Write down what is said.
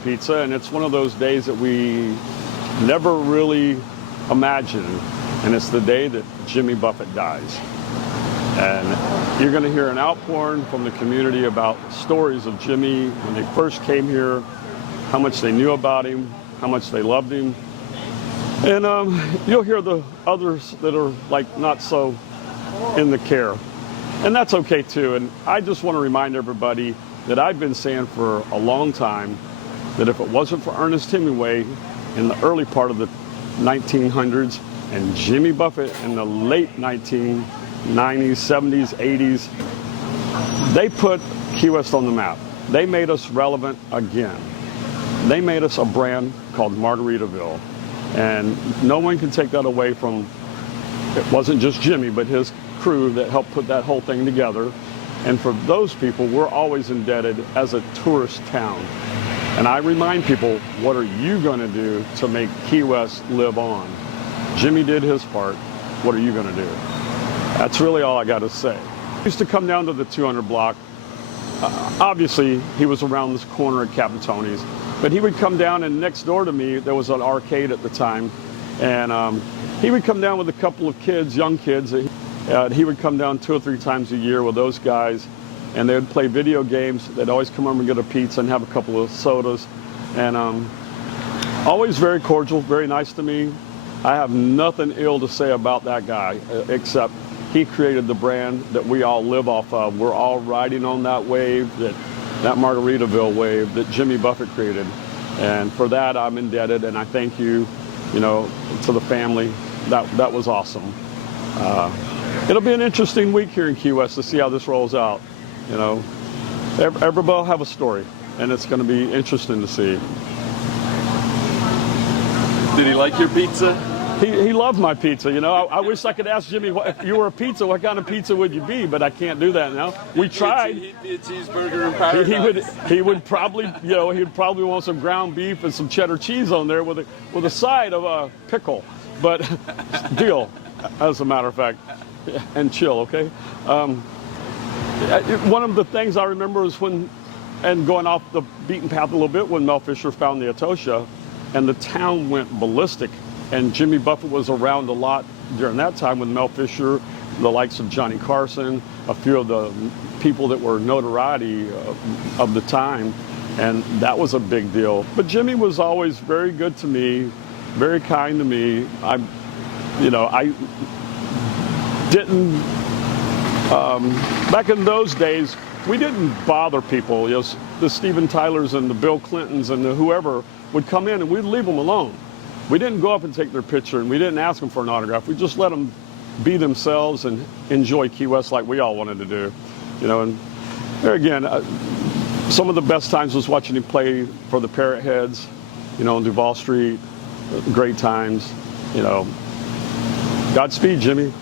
of Pizza, and it's one of those days that we never really imagined, and it's the day that Jimmy Buffett dies. And you're going to hear an outpouring from the community about stories of Jimmy when they first came here, how much they knew about him, how much they loved him. And you'll hear the others that are like not so in the care. And that's okay too. And I just want to remind everybody that I've been saying for a long time that if it wasn't for Ernest Hemingway in the early part of the 1900s and Jimmy Buffett in the late 1990s, 70s, 80s, they put Key West on the map. They made us relevant again. They made us a brand called Margaritaville. And no one can take that away from, it wasn't just Jimmy, but his crew that helped put that whole thing together. And for those people, we're always indebted as a tourist town. And I remind people, what are you going to do to make Key West live on? Jimmy did his part. What are you going to do? That's really all I got to say. He used to come down to the 200 block. Obviously, he was around this corner at Captain Tony's. But he would come down, and next door to me, there was an arcade at the time. And he would come down with a couple of kids, young kids. He would come down 2 or 3 times a year with those guys, and they would play video games. They'd always come over and get a pizza and have a couple of sodas. And always very cordial, very nice to me. I have nothing ill to say about that guy, except he created the brand that we all live off of. We're all riding on that wave, that Margaritaville wave that Jimmy Buffett created. And for that, I'm indebted, and I thank you, to the family. That was awesome. It'll be an interesting week here in Key West to see how this rolls out. Everybody will have a story, and it's going to be interesting to see. Did he like your pizza? He loved my pizza. I wish I could ask Jimmy, if you were a pizza, what kind of pizza would you be? But I can't do that now. We tried. He'd be a cheeseburger in paradise. He would probably, he'd probably want some ground beef and some cheddar cheese on there with a side of a pickle. But deal, as a matter of fact, and chill, okay? One of the things I remember is and going off the beaten path a little bit, when Mel Fisher found the Etosha, and the town went ballistic. And Jimmy Buffett was around a lot during that time with Mel Fisher, the likes of Johnny Carson, a few of the people that were notoriety of the time. And that was a big deal. But Jimmy was always very good to me, very kind to me. I didn't, back in those days, we didn't bother people. The Steven Tylers and the Bill Clintons and the whoever would come in and we'd leave them alone. We didn't go up and take their picture, and we didn't ask them for an autograph. We just let them be themselves and enjoy Key West like we all wanted to do. And there again, some of the best times was watching him play for the Parrot Heads, on Duval Street. Great times, Godspeed, Jimmy.